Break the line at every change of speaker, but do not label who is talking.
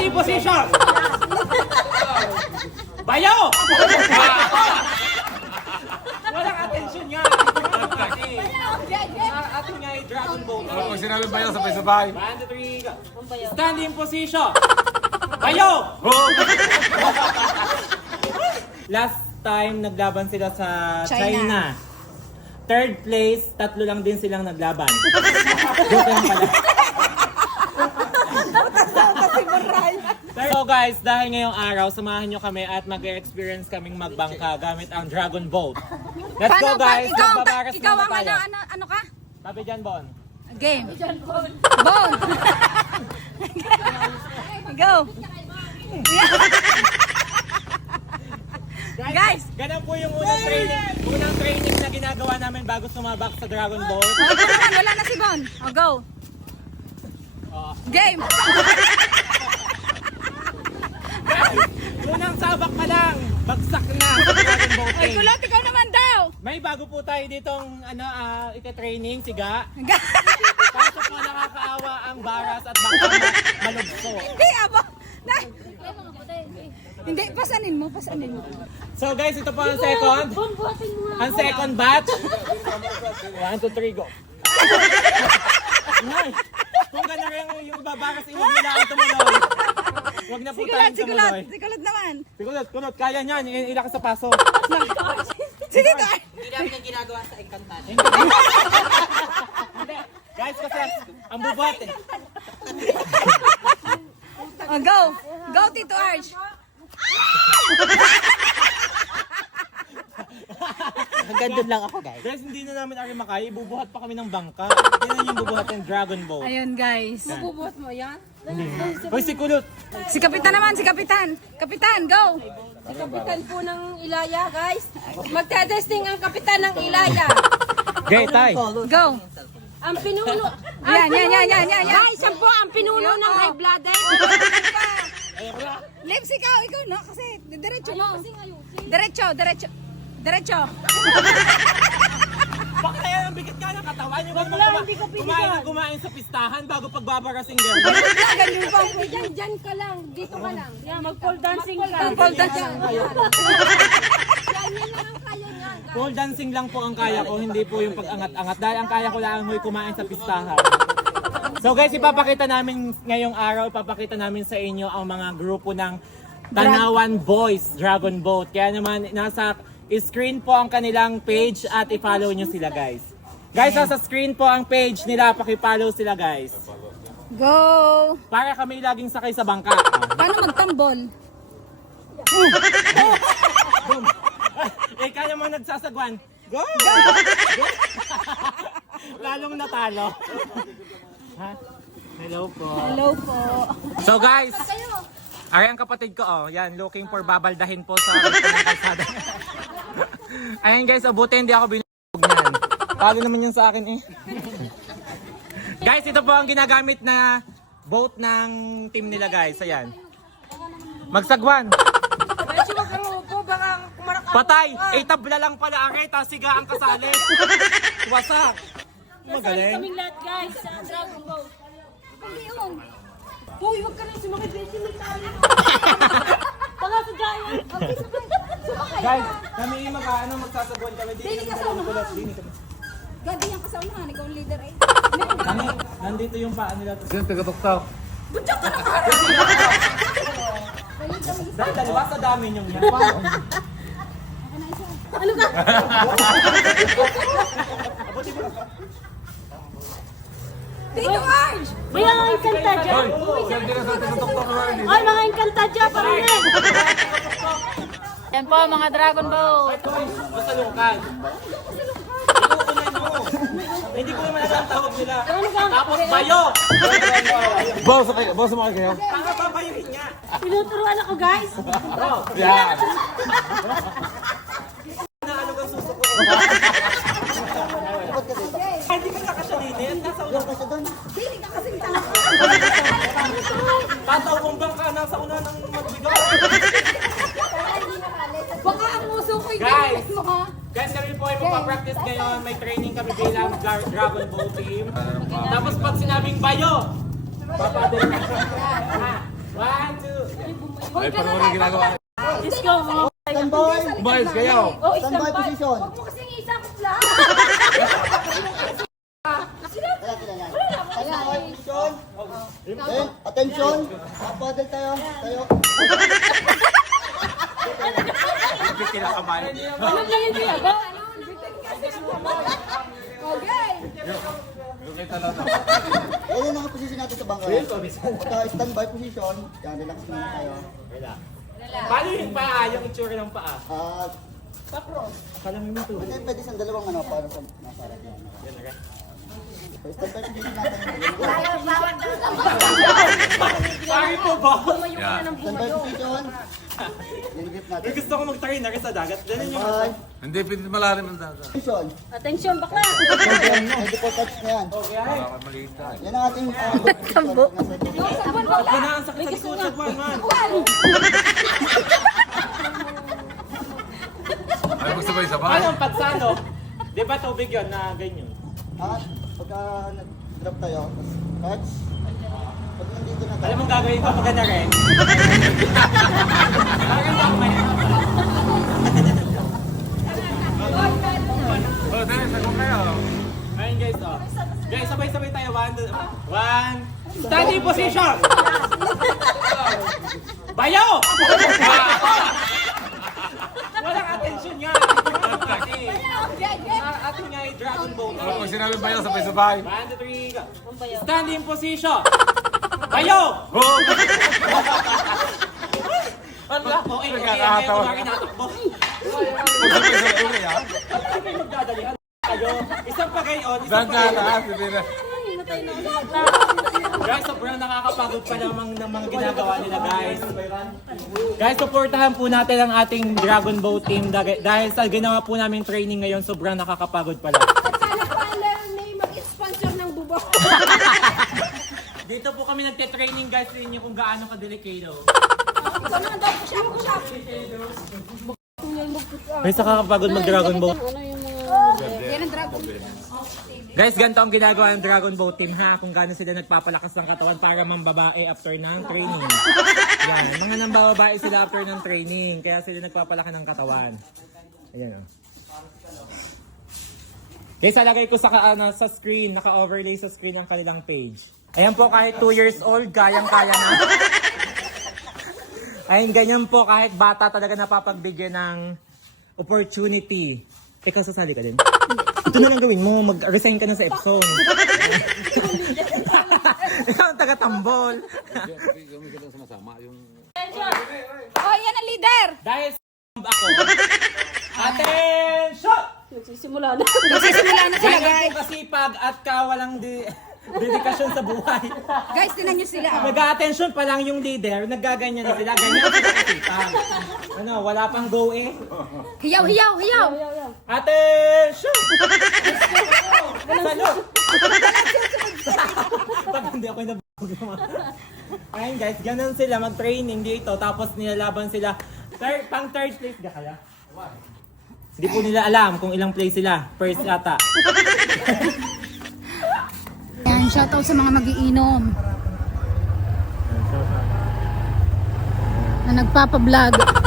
Standing position! Bayo! Walang attention nga. Ating nga ay dragon boat.
Pag sinabi bayo, sabay-sabay.
1, 2, 3, go. Standing position! Bayo! Last time naglaban sila sa China. Third place, 3 lang din silang naglaban. Joke lang pala. So guys, dahil ngayong araw, samahan nyo kami at mag-experience kaming magbangka gamit ang Dragon Boat. Let's go guys! Magbabaras
Ikaw
muna
ang
tayo.
ano ka?
Sabi dyan, Bon.
Game. Bon. Go. Guys!
Ganun po yung unang training na ginagawa namin bago sumabak sa Dragon Boat.
Wala na si Bon. O, go. Game.
Unang sabak pa lang, bagsak na sa Dragon Boat.
Ay, kulot, ikaw naman daw.
May bago po tayo ditong ite-training, siga. Kaso po nakakaawa ang baras at baka malugso.
Hindi, abo. Hindi, pasanin mo.
So guys, ito po ang second. Ang second batch. 1, 2, 3, go. Nice. Kung gano'n rin yung ibabaras, iwag nila ang tumuloy. Huwag na po tayong tumuloy.
Sikulot naman.
Kunot, kaya niyan. Ilaki sa paso.
Sige, Dar.
Hindi namin yung ginagawa sa Encantada.
Hindi. Guys, kasi ang bubuhat eh.
Oh, go. Go, Tito Arch.
Hanggang doon lang ako, guys.
Guys, hindi na namin ari makaya. Ibubuhat pa kami ng bangka. Yan yung bubuhat ng Dragon Boat.
Ayun, guys.
Bubuhat mo yan?
Hoy, si Kulot.
Si Kapitan naman, si Kapitan. Kapitan, go.
Si kapitan po ng Ilaya, guys. Magte-testing ang kapitan ng Ilaya.
Okay, tay.
Go.
Ang pinuno.
Yan.
Guys, yan po ang pinuno ng high blooded.
Lips, ikaw, no? Kasi diretso mo.
Ayusin, ayusin.
Diretso.
Baka kaya ang bigat ka ng katawan. Yung kumain sa pistahan bago pagbabarasing girl.
Ganyan pa.
Diyan ka lang. Dito ka lang. Yan, mag-pole dancing ka.
Pole dancing.
Ganyan lang ang kayo niyan, guys.
Pole dancing lang po ang kaya ko, hindi po yung pag-angat-angat. Dahil ang kaya ko lang ay kumain sa pistahan. So guys, ipapakita namin ngayong araw, ipapakita namin sa inyo ang mga grupo ng Tanawan Boys Dragon Boat. Kaya naman, nasa screen po ang kanilang page at i-follow nyo sila guys. Guys, nasa screen po ang page nila, paki-follow sila guys.
Go.
Para kami laging sakay sa bangka.
Paano magtambol?
Eh, kaya mo nagsasagwan. Go! Lalong natalo. Ha? Hello po.
Hello po.
So guys, ay ang kapatid ko, yan, looking for babaldahin po sa kalsada. Ayan guys, abuti hindi ako binubog niyan. Talo naman yun sa akin eh. Guys, ito po ang ginagamit na boat ng team nila guys. Ayan. Magsagwan. Patay! Tabla lang pala ang reta, siga ang kasali. Wasak. Magaling.
Kaming lahat, guys, sa Dragon Boat.
Hindi yun.
Hoy, huwag ka nang sumakit. May tayo. Tanga sa giant.
Guys, kami yung magsasagwan kami.
Dini ka sa unahan. Gabi yan ka sa unahan. Ikaw ang leader eh.
Nandito yung paa nila.
Sino taga-tuktaw?
Dahil dalawa sa dami niyong yan.
Ano ka?
Tito Arch!
May mga inkanta dyan.
Sino sa taga-tuktaw naman?
Ay, mga inkanta dyan. Parang
Yan po mga Dragon Boat.
Masalukan. Hindi ko naman alam ang tawag nila. Tapos bayo!
Boss mo kayo?
Tanga ba bayuhin niya?
tinuturuan ako, guys.
Yan.
Naano kang susuko? Hindi ka nakasalinin. Nasa una ko.
Dini ka kasing tanga.
Tatawang ka nasa una ng magbigaw.
Baka ang muso ko yung
Guys!
mo ha.
Guys, kami po ay magpa-practice ngayon. May training kami bilang Dragon Boat team. Tapos pag sinabing bayo, papadali. 1, 2,
Ay, paano mo rin ginagawa?
Diyos ko, mga
Standby!
Umayos kayo.
Oh,
Standby
standby.
position!
Huwag mo kasing isakot lang.
Standby position! Then, attention! Papadal tayo. Tayo.
Ibig kinakamay.
Ano lang yung ginagawa?
Okay.
Yung kita lang.
Ayun ang position natin sa bangka. Standby position. Yan, relax muna tayo.
Paano yung paa? Yung itsura ng paa? Kala mo ito.
Pwede sa dalawang ano, para sa masarap yan. So, standby position natin.
Sorry po ba?
Yan.
Standby position. Yung grip natin.
Gusto ko mag-try na rin sa dagat. Ganun yung
Standby
Hindi, pinit malalim ang dada.
position.
Attention, bakla.
Attention, 24 touch na yan.
Baka maliit ka.
Yan ang ating tambo.
Ako na ang sakit sa likod sa buwan, man.
Ay, gusto ba isabay?
Paano ang pagsano? Di ba tubig yun na ganyan?
At pagka nag-drop tayo, touch. Pag nandito na tayo,
Alam mo gagawin ko pagka na rin? Parang hindi ako may
Oh, dali, sagong kayo.
Ayun guys, oh. Guys, sabay-sabay tayo. One. Standing position! Bayo! Walang attention nga. Atin nga yung Dragon Boat.
Oh, pag sinabi ba yun, sabay-sabay?
1, 2, 3, go. Standing position! Bayo!
Oh!
Wala, okay, okay.
Nagkakatawa.
Kumari natakbo.
Pag sabay-sabay ha?
Bakit kayo magdadalihan? Kayo, isang pagayon, isang
Danda
pagayon.
na, sabi na.
Guys, sobrang nakakapagod pa naman ng mga ginagawa nila, guys. Guys, supportahan po natin ang ating Dragon Boat team dahil sa ginawa po namin training ngayon, sobrang nakakapagod pala.
Sana po ang may mag-sponsor ng bubok.
Dito po kami nagte-training, guys, sa inyo kung gaano kadelikado.
Ikaw naman daw, shop.
Guys, nakakapagod mag-Dragon Boat.
Yan ang dragon.
Guys, ganito ang ginagawa ng Dragon Boat team, ha? Kung gaano sila nagpapalakas ng katawan para mambabae after ng training. Yan, mga nambabae sila after ng training, kaya sila nagpapalaki ng katawan. Ayan, oh. Guys, alagay ko sa screen, naka-overlay sa screen ang kanilang page. Ayan po, kahit 2 years old, kayang-kaya na. Ayun, ganyan po, kahit bata talaga napapagbigyan ng opportunity. Ikaw sasali ka din? Ito na lang gawin mo, mag-resign ka na sa Epson. Ikaw ang taga-tambol.
Oh, yan ang leader.
Dahil sa ako, attention!
Nagsisimula na.
Nagsisimula na sila,
Ganyan
guys.
po kasipag at kawalang dedikasyon sa buhay.
Guys, tinan nyo sila.
Nag-attention pa lang yung leader, naggaganyan na sila, ganyan sila kasipag. Ano, wala pang go eh.
Hiyaw, hiyaw, hiyaw.
Attention! Salud! Pag hindi ako nabog. Ayun guys, ganun sila mag-training dito, tapos nilalaban sila. Pang third place ka kaya? Hindi po nila alam kung ilang place sila. First ata.
Yan, shoutout sa mga magiinom na nagpapablog.